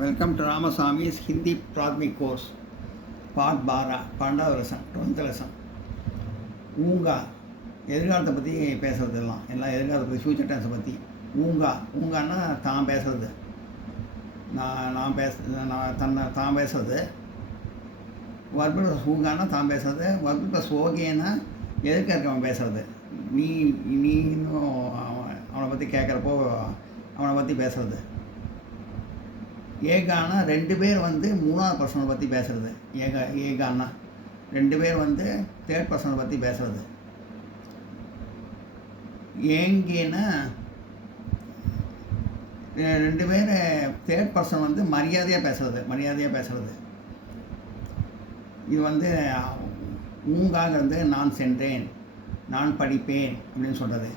Welcome to Ramasamy's Hindi Prathmik course part 12 12வது lesson 12th lesson. ஊங்கா எதிர்காலத்தை பற்றி பேசுகிறது எல்லாம் எதிர்காலத்தை பற்றி ஃப்யூச்சர் டென்ஸை பற்றி. ஊங்கான்னா தான் பேசுகிறது, தான் பேசுறது. வர்பு ப்ளஸ் ஊங்கான்னா தான் பேசுறது. வர்பு ப்ளஸ் ஓகேன்னா எதிர்க்க இருக்கவன் பேசுறது. நீனும் அவனை பற்றி கேட்குறப்போ அவனை பற்றி பேசுறது. ஏகான்னா ரெண்டு பேர் மூணாவது பர்சனை பற்றி பேசுகிறது. ஏகான்னா ரெண்டு பேர் தேர்ட் பர்சனை பற்றி பேசுகிறது. ஏங்கேன்னா ரெண்டு பேர் தேர்ட் பர்சன் மரியாதையாக பேசுகிறது. இது ஊங்காங்கிறது நான் சென்றேன், நான் படிப்பேன் அப்படின்னு சொல்கிறது.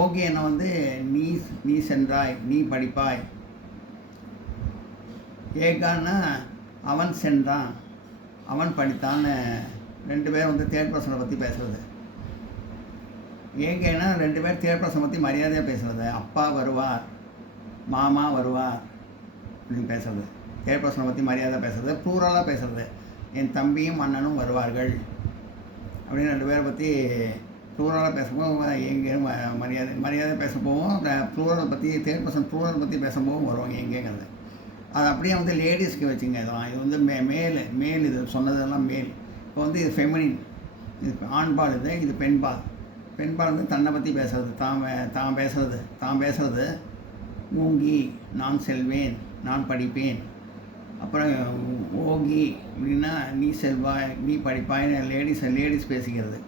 ஓகேன்னா நீ சென்றாய், நீ படிப்பாய். ஏகான்னா அவன் சென்றான், அவன் படித்தான்னு ரெண்டு பேர் தேர்ட் பர்சனை பற்றி பேசுகிறது. ஏகேன்னா ரெண்டு பேர் தேர்ட் பர்சனை பற்றி மரியாதையாக பேசுகிறது. அப்பா வருவார், மாமா வருவார் அப்படின்னு பேசுகிறது. தேர்ட் பர்சனை பற்றி மரியாதை பேசுகிறது. ப்ளூரலாக பேசுகிறது. என் தம்பியும் அண்ணனும் வருவார்கள் அப்படின்னு ரெண்டு பேரை பற்றி ப்ளூரலாக பேசும்போது எங்கேயும் மரியாதை பேசப்போவும். ப்ளூரலை பற்றி தேர்ட் பர்சன் ப்ளூரலை பற்றி பேசும்போதும் வரும் எங்கேங்கிறது. அது அப்படியே லேடிஸ்க்கு வச்சுங்க. இதெல்லாம் இது மேல் இது சொன்னதெல்லாம் மேல். இப்போ இது ஃபெமினின், இது ஆண்பால், இது பெண்பால். பெண்பால் தன்னை பற்றி பேசுறது, தான் பேசுறது. ஊங்கி நான் செல்வேன், நான் படிப்பேன். அப்புறம் ஓகி அப்படின்னா நீ செல்வாய், நீ படிப்பாய்னு லேடிஸ் பேசிக்கிறது.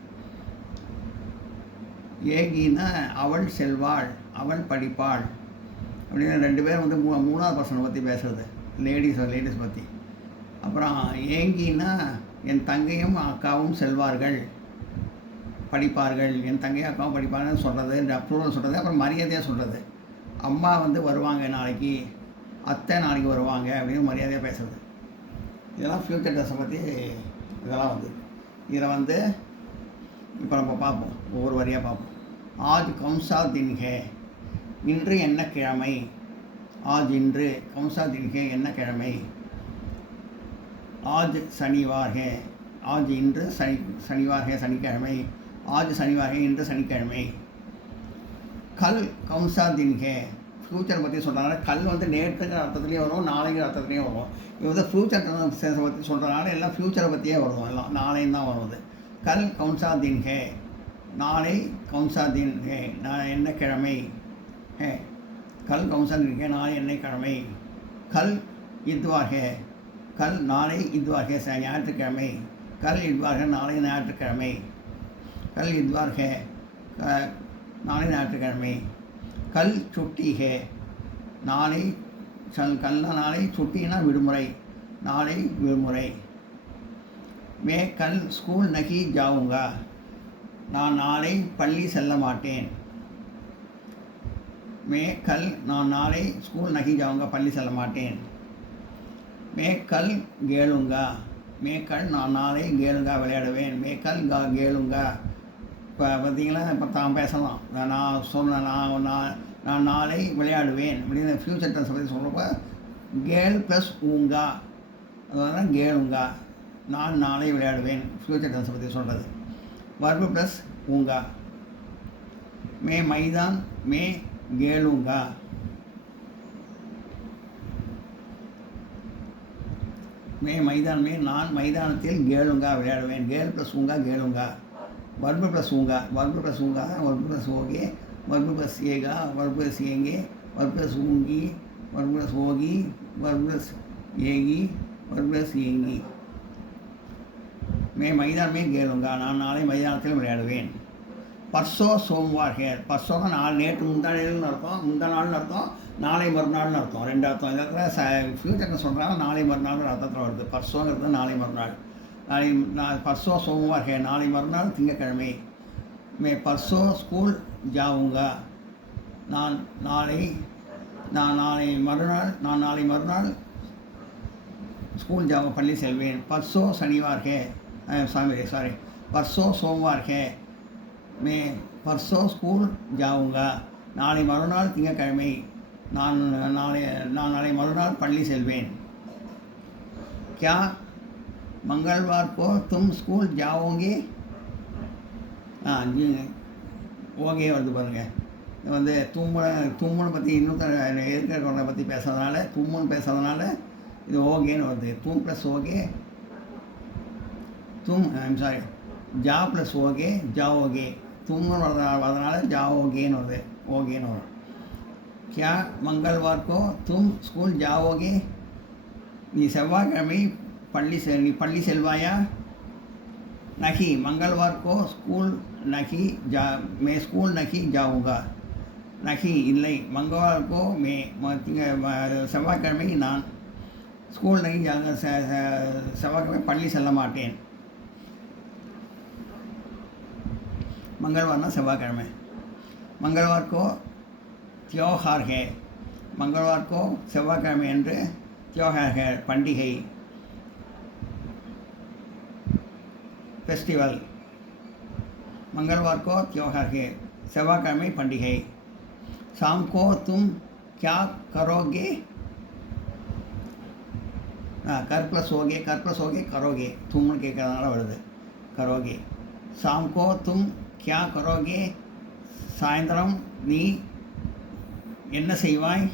ஏகின்னா அவள் செல்வாள், அவள் படிப்பாள் அப்படின்னு ரெண்டு பேர் மூணாவது பர்சனை பற்றி பேசுகிறது. லேடிஸ் பற்றி. அப்புறம் ஏங்கின்னா என் தங்கையும் அக்காவும் செல்வார்கள், படிப்பார்கள். என் தங்கையும் அக்காவும் படிப்பார்கள்னு சொல்கிறது, அப்ரூவல் சொல்கிறது. அப்புறம் மரியாதையாக சொல்கிறது. அம்மா வருவாங்க நாளைக்கு, அத்தை நாளைக்கு வருவாங்க அப்படின்னு மரியாதையாக பேசுகிறது. இதெல்லாம் ஃப்யூச்சர் டென்ஸை பற்றி இதெல்லாம் இதில் இப்போ நம்ம பார்ப்போம், ஒவ்வொரு வரியாக பார்ப்போம். ஆஜ் கௌன்சா தின் ஹே, இன்று என்ன கிழமை. ஆஜ் இன்று, கௌன்சா தின் ஹே என்ன கிழமை. ஆஜ் சனிவார் ஹே, ஆஜ் இன்று சனிவார் ஹே சனிக்கிழமை. ஆஜ் சனிவார் ஹே இன்று சனிக்கிழமை. கல் கௌன்சா தின் ஹே, ஃப்யூச்சரை பற்றி சொல்கிறனால கல் நேற்றுங்கிற அர்த்தத்துலேயும் வரும், நாளைங்கிற அர்த்தத்துலேயும் வரும். இது ஃப்யூச்சர் டென்ஸை பற்றி சொல்கிறனால எல்லாம் ஃப்யூச்சரை பற்றியே வரும், எல்லாம் நாளையும் தான் வருது. கல் கௌன்சா தின் ஹே, நாளை கௌன்சா தின் ஹே, நான் என்ன கிழமை. ஹே கல் கௌன்சா தின் ஹே, நாளை என்ன கிழமை. கல் இத்வார் ஹே, கல் நாளை இத்வார் ஹே ஞாயிற்றுக்கிழமை. கல் இத்வார் ஹே நாளை ஞாயிற்றுக்கிழமை. கல் இத்வார் ஹே நாளை ஞாயிற்றுக்கிழமை. கல் சுட்டி ஹே, நாளை கல்னா நாளை, சுட்டினா விடுமுறை, நாளை விடுமுறை. மே கல் ஸ்கூல் நகி ஜாவுங்கா, நான் நாளை பள்ளி செல்ல மாட்டேன். மே கல் நான் நாளை ஸ்கூல் நகி ஜாவுங்கா, பள்ளி செல்ல மாட்டேன். மே கல் கேளுங்கா, மே கல் நான் நாளை கேளுங்கா விளையாடுவேன். மே கல் கேளுங்கா. இப்போ பார்த்தீங்களா, இப்போ தான் பேசலாம். நான் சொன்னேன், நான் நாளை விளையாடுவேன் அப்படின்னு ஃப்யூச்சர் டென்ஸை பற்றி சொல்கிறப்ப கேள் ப்ளஸ் ஊங்கா, அதாவது கேளுங்கா, நான் நாளை விளையாடுவேன் ஃப்யூச்சர் டென்ஸை பற்றி சொல்கிறது. வர்பு ப்ளஸ் ஊங்கா. மே மைதான் மே கேளுங்கா. மே மைதான் மே நான் மைதானத்தில் கேளுங்கா விளையாடுவேன். கேள் ப்ளஸ் ஊங்கா கேளுங்கா. வர்பு ப்ளஸ் ஊங்கா, வர்பு ப்ளஸ் ஊங்கா, வர்பு ப்ளஸ் ஓகே, வர்பு ப்ளஸ் ஏகா, வர்பு ப்ளஸ் ஏங்கே, வர்பு ப்ளஸ் ஊங்கி, வர்பு ப்ளஸ் ஓகி, வர்பு ப்ளஸ் ஏகி, வர்பு ப்ளஸ் ஏங்கி. மே மைதான் மே கேளுங்கா, நான் நாளை மைதானத்தில் விளையாடுவேன். பர்சோ சோம்வார் ஹே, பர்சோனா நாள், நேற்று முந்தானேன்னு அர்த்தம், முந்தா நாள்னு அர்த்தம், நாளை மறுநாள்னு அர்த்தம், ரெண்டு அர்த்தம். இதில் ஃப்யூச்சர்னு சொல்கிறாங்க, நாளை மறுநாள்னு அர்த்தத்தில் வருது. பர்சோங்கிறது நாளை மறுநாள். பர்சோ சோம்வார் ஹே, நாளை மறுநாள் திங்கக்கிழமை. மே பர்சோ ஸ்கூல் ஜாவுங்கா, நான் நாளை மறுநாள் ஸ்கூல் பள்ளி செல்வேன். பர்சோ சனிவார் ஹே, பர்சோ சோம்வார் ஹே, மே பர்சோ ஸ்கூல் ஜாவுங்கா, நாளை மறுநாள் திங்கக்கிழமை. நான் நாளை மறுநாள் பள்ளி செல்வேன். क्या मंगलवार को तुम स्कूल जाओगे? जी ஓகே வருது பாருங்கள். இது வந்து தும்முனை பற்றி இன்னொருத்தர் இருக்கிறவங்களை பற்றி பேசுறதுனால தும்முன்னு பேசுறதுனால இது ஓகேன்னு வருது. தும் ப்ளஸ் ஓகே தும் சாரி ஜா ப்ளஸ் ஓகே ஜாவோகே தும்னு வரதுனால ஜாவோகேன்னு வருது, ஓகேன்னு வரும். क्या मंगलवार को तुम स्कूल जाओगे? நீ செவ்வாய்க்கிழமை நீ பள்ளி செல்வாயா? नहीं मंगलवार को स्कूल नहीं मैं स्कूल नहीं जाऊँगा. नहीं இல்லை मंगलवार को मैं செவ்வாய்க்கிழமை நான் ஸ்கூல் नहीं செவ்வாய்க்கிழமை பள்ளி செல்ல மாட்டேன். मंगलवार செவ்வாய்க்கிழமை. मंगलवार को त्योहार है. मंगलवार को செவ்வாய்க்கிழமை என்று त्योहार है பண்டிகை, फेस्टिवल. मंगलवार को त्योहार है செவ்வாய்க்கிழமை பண்டிகை. शाम को तुम क्या करोगे? कर प्लस होगे करोगे तुमने கேட்கறதுனால வருது करोगे. शाम को तुम क्या करोगे? சாயந்தரம் நீ என்ன செய்வாய்?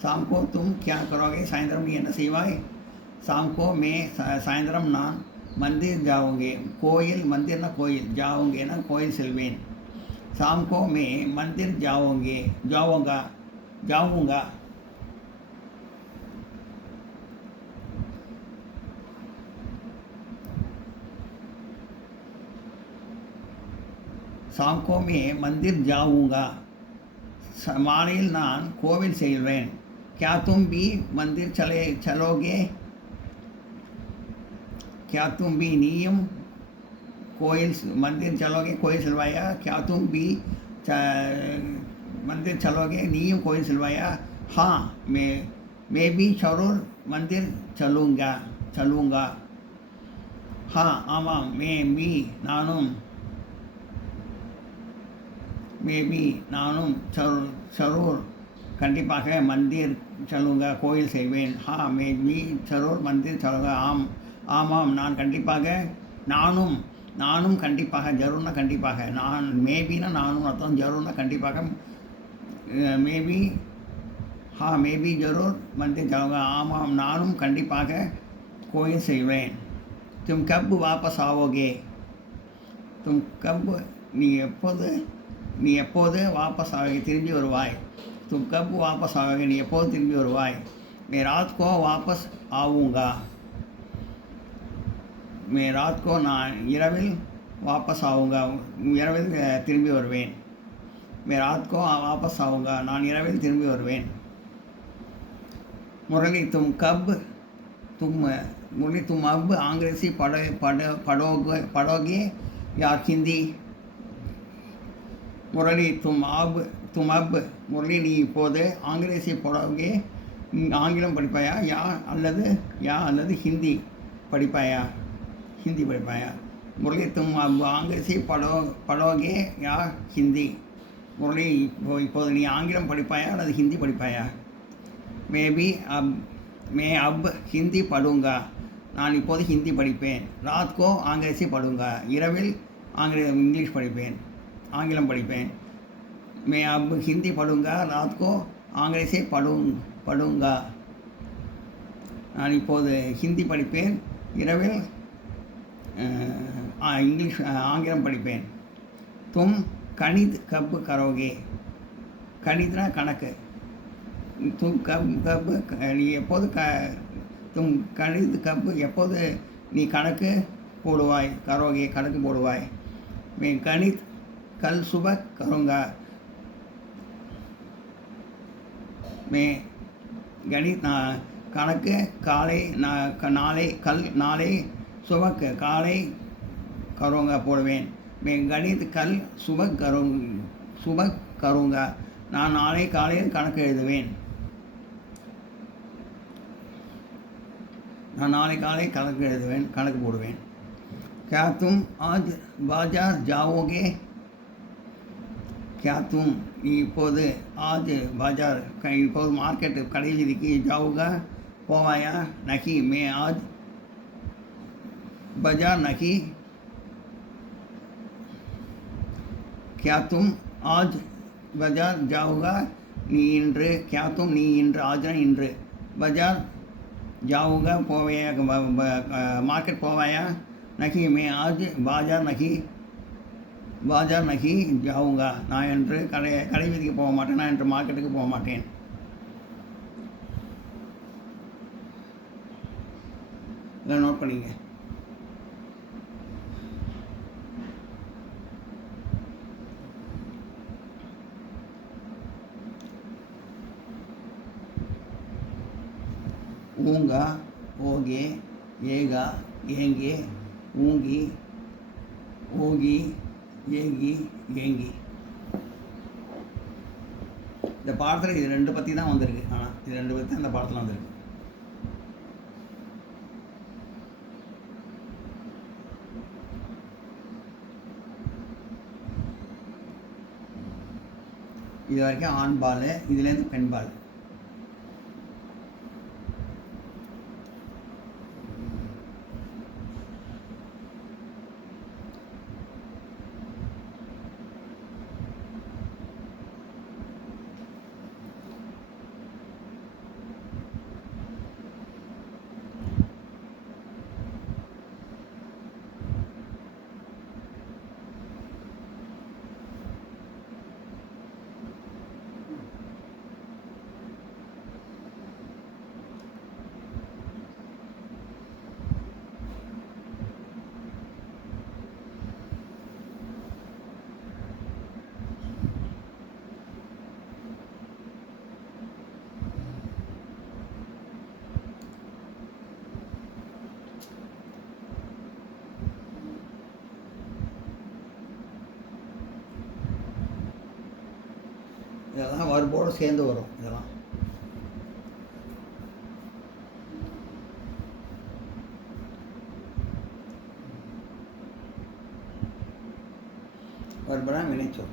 शाम को तुम क्या करोगे? சாயந்தரம் நீ என்ன செய்வாய்? शाम को मैं சாயந்தரம் நான் मंदिर जाओगे. கோயில் மந்திர்னா கோயில், जाओगेனா கோயில் செல்வேன். शाम को मैं मंदिर जाऊँगा. शाम को मैं मंदिर जाऊँगा. மாலையில் நான் கோவில் செல்வேன். क्या तुम भी मंदिर चलोगे? क्या तुम भी நீயும் கோயில் मंदिर चलोगे கோயில் செல்வாயா? क्या तुम भी मंदिर चलोगे நீயும் கோயில் செல்வாயா? हाँ मैं भी जरूर मंदिर चलूँगा. हाँ ஆமாம் मैं भी நானும் நானும் ஜரூர் கண்டிப்பாக மந்திர் செல்லுங்க கோயில் செய்வேன். ஹா மே பி ஜரூர் மந்திர் செல்லுங்க. ஆமாம் நான் கண்டிப்பாக நானும் கண்டிப்பாக ஜரூர்னா கண்டிப்பாக நான் மேபினா நானும் அர்த்தம், ஜரூர்னா கண்டிப்பாக மேபி. ஹா மேபி ஜரூர் மந்திர் செல்லுங்க. ஆமாம் நானும் கண்டிப்பாக கோயில் செய்வேன். தும் கப் வாபஸ் ஆவோகே? தும் கப் நீ எப்போது வாபஸ் ஆவோगे திரும்பி வருவாய். தும் கப் வாபஸ் ஆவோगे நீ எப்போது திரும்பி வருவாய். मैं रात को वापस आऊँगा. मैं रात को நான் இரவில் வாபஸ் ஆவுங்கா இரவில் திரும்பி வருவேன். मैं रात को वापस आऊँगा நான் இரவில் திரும்பி வருவேன். मुरली तुम अब अंग्रेजी पढ़ोगे या हिंदी? मुरली तुम अब मुरली நீ இப்போது ஆங்கிலேசி படோகே ஆங்கிலம் படிப்பாயா? யா அல்லது ஹிந்தி படிப்பாயா? मुरली तुम अब अंग्रेजी पढ़ोगे या हिंदी? मुरली இப்போது நீ ஆங்கிலம் படிப்பாயா அல்லது ஹிந்தி படிப்பாயா? मैं अब हिंदी पढ़ूँगा நான் இப்போது ஹிந்தி படிப்பேன். रात को अंग्रेजी पढ़ूँगा இரவில் இங்கிலீஷ் படிப்பேன், ஆங்கிலம் படிப்பேன். मैं अब हिंदी पढ़ूँगा रात को अंग्रेजी पढ़ूँगा நான் இப்போது ஹிந்தி படிப்பேன், இரவில் இங்கிலீஷ் ஆங்கிலம் படிப்பேன். தும் கணித் கப் கரோகே? கணித்னா கணக்கு. தும் கப் நீ எப்போது தும் கணித் கப் எப்போது நீ கணக்கு போடுவாய்? கரோகே கணக்கு போடுவாய். मैं गणित कल सुबह करूँगा. मैं गणित கணக்கு நாளை சுபக் காலை கருங்க போடுவேன். मैं गणित कल सुबह करूँगा நான் நாளை காலையில் கணக்கு எழுதுவேன். கணக்கு போடுவேன். क्या तुम आज बाजार जाओगे? क्या तुम நீ இப்போது आज बाजार இப்போது மார்க்கெட் கடைவீதிக்கு जाऊँगा போவாயா नहीं मैं आज बाजार नहीं क्या तुम आज बाजार जाऊँगा நீ இன்று क्या तुम நீ இன்று ஆஜ்னா இன்று बाजार जाऊँगा போவையா மார்க்கெட் போவாயா नहीं मैं आज बाजार नहीं जाऊँगा நான் என்று கடை வீதிக்கு போக மாட்டேன் நான் என்று மார்க்கெட்டுக்கு போக மாட்டேன் இதை நோட் பண்ணிங்க ஊங்கா ஓகே ஏகா ஏங்கே ஊங்கி ஓகி ஏங்கி ஏங்கி இந்த பாடத்தில் இது ரெண்டு பற்றி தான் வந்திருக்கு. ஆனால் இது ரெண்டு பற்றி அந்த பாடத்தில் வந்திருக்கு. இது வரைக்கும் ஆண் பால், இதுலேருந்து பெண் பால். இதெல்லாம் வர்போடு சேர்ந்து வரும். இதெல்லாம் வர்பனா வினைச்சொல்.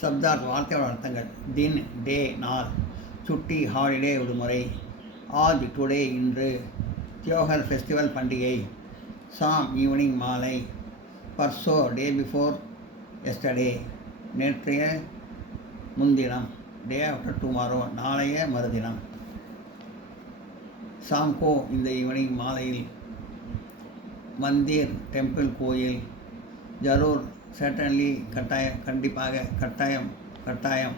சப்தார்த் வார்த்தையோட அர்த்தங்கள். தின் டே நாள், சுட்டி ஹாலிடே விடுமுறை, ஆஜ் டுடே இன்று, தியோகர் ஃபெஸ்டிவல் பண்டிகை, சாம் ஈவினிங் மாலை, பர்சோ டே பிஃபோர் எஸ்டர்டே நேற்றைய முன்தினம், டே ஆஃப்டர் டுமாரோ நாளைய மறுதினம், சாம்கோ இந்த ஈவினிங் மாலையில், மந்திர் டெம்பிள் கோயில், ஜரூர் சர்டன்லி கட்டாயம் கண்டிப்பாக கட்டாயம் கட்டாயம்,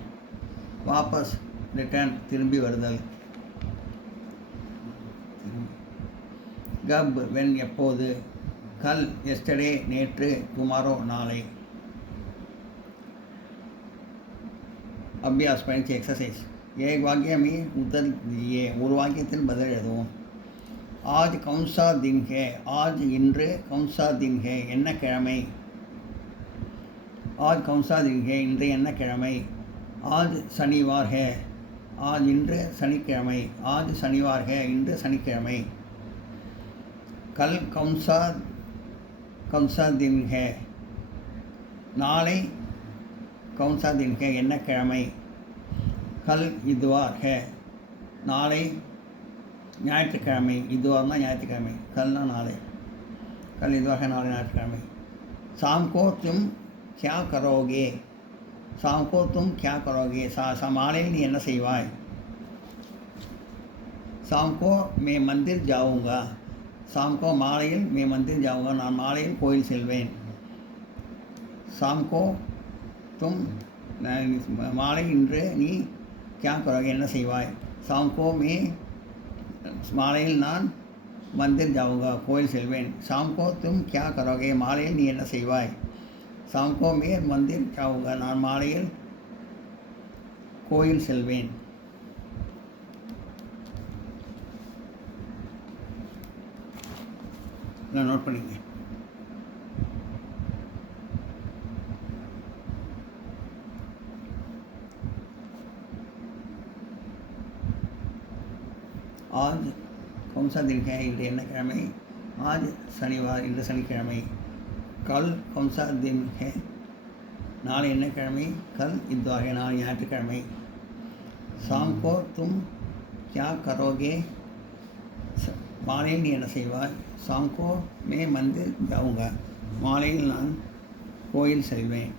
வாபஸ் ரிட்டர்ன் திரும்பி வருதல், கப் வென் எப்போது, கல் எஸ்டர்டே நேற்று, டுமாரோ நாளை. அபியாஸ் பயிற்சி எக்ஸசைஸ். एक वाक्य में उत्तर दिए, ஒரு வாக்கியத்தில் பதில் எழுதுவோம். आज कौन सा दिन है, आज இன்று, कौन सा दिन है என்ன கிழமை, आज कौन सा दिन है இன்று என்ன கிழமை, आज शनिवार है, आज இன்று சனிக்கிழமை, आज शनिवार है இன்று சனிக்கிழமை. कल कौन सा கௌன்சா தின் ஹே, நாளை கௌன்சா தின் ஹே என்ன கிழமை. கல் இத்வார் ஹே, நாளை ஞாயிற்றுக்கிழமை. இதுவார்னா ஞாயிற்றுக்கிழமை, கல்னா நாளை. கல் இதுவாக நாளை ஞாயிற்றுக்கிழமை. சாம்கோ தும் கியா கரோகே, சாம்கோ தும் கியா கரோகே, மாலையில் நீ என்ன செய்வாய். சாம்கோ மே மந்திர் ஜாவுங்கா, சாம்கோ மாலையில் மே மந்திர் ஜாவுங்கா, நான் மாலையில் கோயில் செல்வேன். சாம்கோ தும் மாலை இன்று நீ கியா கரோகே என்ன செய்வாய். சாம்கோ மே மாலையில் நான் மந்திர் ஜாவுங்கா கோயில் செல்வேன். சாம்கோ தும் கியா கரோகே மாலையில் நீ என்ன செய்வாய். சாம்கோ மே மந்திர் ஜாவுங்கா நான் மாலையில் கோயில் செல்வேன். நோட் பண்ணிங்க. आज कौन सा दिन है, இன்று என்ன கிழமை. आज शनिवार, இன்று சனிக்கிழமை. கல் कौन सा दिन है, நாளை என்ன கிழமை. கல் इतवार है, நாளை ஞாயிற்றுக்கிழமை. शाम को तुम क्या करोगे, மாலையில் நீ என்ன செய்வாய். शाम को मैं मंदिर जाऊँगा, மாலையில் நான் கோயில் செல்வேன்.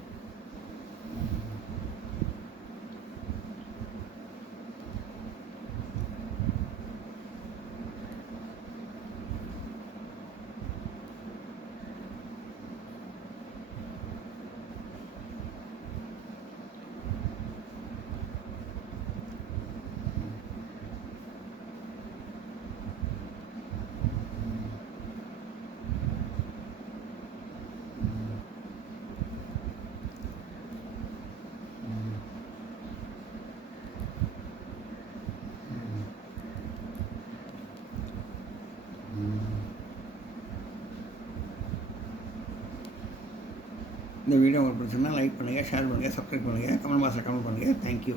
இந்த வீடியோ உங்களுக்கு பிடிச்சிருந்தா லைக் பண்ணுங்கள், ஷேர் பண்ணுங்கள், சப்ஸ்கிரைப் பண்ணுங்கள், கமெண்ட் பாக்ஸில் கமெண்ட் பண்ணுங்கள். தேங்க்யூ.